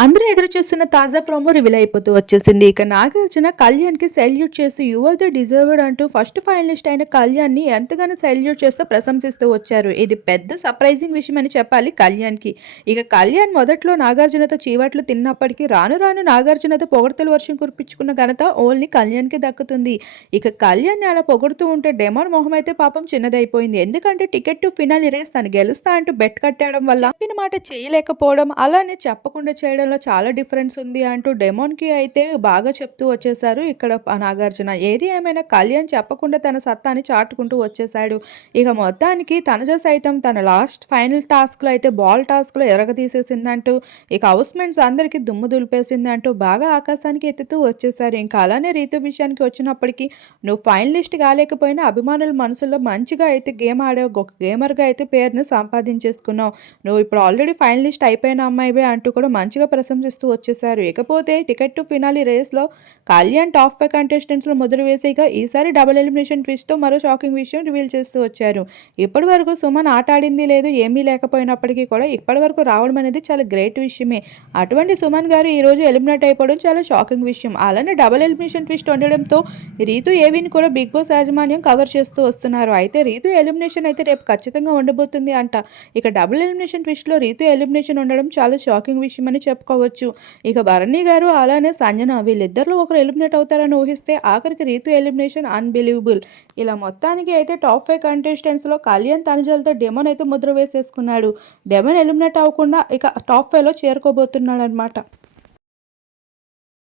అందరూ ఎదురు చూస్తున్న తాజా ప్రోమో రివీల్ అయిపోతూ వచ్చేసింది. ఇక నాగార్జున కళ్యాణ్కి సెల్యూట్ చేస్తూ యువర్ ద డిజర్వ్డ్ అంటూ ఫస్ట్ ఫైనలిస్ట్ అయిన కళ్యాణ్ని ఎంతగానో సెల్యూట్ చేస్తూ ప్రశంసిస్తూ వచ్చారు. ఇది పెద్ద సర్ప్రైజింగ్ విషయం అని చెప్పాలి కళ్యాణ్కి ఇక కళ్యాణ్ మొదట్లో నాగార్జునతో చీవట్లు తిన్నప్పటికీ రాను రాను నాగార్జునతో పొగడతలు వర్షం కురిపించుకున్న ఘనత ఓన్లీ కళ్యాణ్కి దక్కుతుంది. ఇక కళ్యాణ్ని అలా పొగుడుతూ ఉంటే డెమాన్ మొహం అయితే పాపం చిన్నదైపోయింది. ఎందుకంటే టికెట్ టు ఫినాల్ రేస్ తను గెలుస్తా అంటూ బెట్ కట్టడం వల్ల చెప్పిన మాట చేయలేకపోవడం అలానే చెప్పకుండా చేయడం చేయడంలో చాలా డిఫరెన్స్ ఉంది అంటూ డెమోన్కి అయితే బాగా చెప్తూ వచ్చేసారు. ఇక్కడ నాగార్జున ఏది ఏమైనా కళ్యాణ్ చెప్పకుండా తన సత్తాని చాటుకుంటూ వచ్చేసాడు. ఇక మొత్తానికి తనజ సైతం తన లాస్ట్ ఫైనల్ టాస్క్లో అయితే బాల్ టాస్క్లో ఇక హౌస్మెంట్స్ అందరికీ దుమ్ము దులిపేసింది అంటూ బాగా ఆకాశానికి ఎత్తుతూ వచ్చేసారు. ఇంకా అలానే రీతు విషయానికి వచ్చినప్పటికీ నువ్వు ఫైనలిస్ట్ కాలేకపోయినా అభిమానుల మనసులో మంచిగా అయితే గేమ్ ఆడే ఒక గేమర్గా అయితే పేరును సంపాదించేసుకున్నావు. నువ్వు ఇప్పుడు ఆల్రెడీ ఫైనలిస్ట్ అయిపోయిన అమ్మాయివే అంటూ కూడా మంచిగా ప్రశంసిస్తూ వచ్చేసారు. ఇకపోతే టికెట్ టు ఫినాలి రేస్లో కళ్యాణ్ టాప్ ఫైవ్ కంటెస్టెంట్స్లో మొదలు వేసేగా ఈసారి డబుల్ ఎలిమినేషన్ ట్విస్ట్తో మరో షాకింగ్ విషయం రివీల్ చేస్తూ వచ్చారు. ఇప్పటి వరకు సుమన్ ఆట ఆడింది లేదు ఏమీ లేకపోయినప్పటికీ కూడా ఇప్పటి వరకు రావడం అనేది చాలా గ్రేట్ విషయమే. అటువంటి సుమన్ గారు ఈరోజు ఎలిమినేట్ అయిపోవడం చాలా షాకింగ్ విషయం. అలానే డబుల్ ఎలిమినేషన్ ట్విస్ట్ ఉండడంతో రీతు ఏవిని కూడా బిగ్ బాస్ యాజమాన్యం కవర్ చేస్తూ వస్తున్నారు. అయితే రీతు ఎలిమినేషన్ అయితే రేపు ఖచ్చితంగా ఉండబోతుంది అంట. ఇక డబుల్ ఎలిమినేషన్ ట్విస్ట్లో రీతు ఎలిమినేషన్ ఉండడం చాలా షాకింగ్ విషయం అని చెప్పుకోవచ్చు. ఇక భరణి గారు అలానే సంజన వీళ్ళిద్దరిలో ఒకరు ఎలిమినేట్ అవుతారని ఊహిస్తే ఆఖరికి రీతు ఎలిమినేషన్ అన్బిలీవబుల్. ఇలా మొత్తానికి అయితే టాప్ ఫైవ్ కంటెస్టెంట్స్లో కళ్యాణ్ తనుజలతో డెమన్ అయితే ముద్ర వేసేసుకున్నాడు. డెమన్ ఎలిమినేట్ అవ్వకుండా ఇక టాప్ ఫైవ్లో చేరుకోబోతున్నాడు అనమాట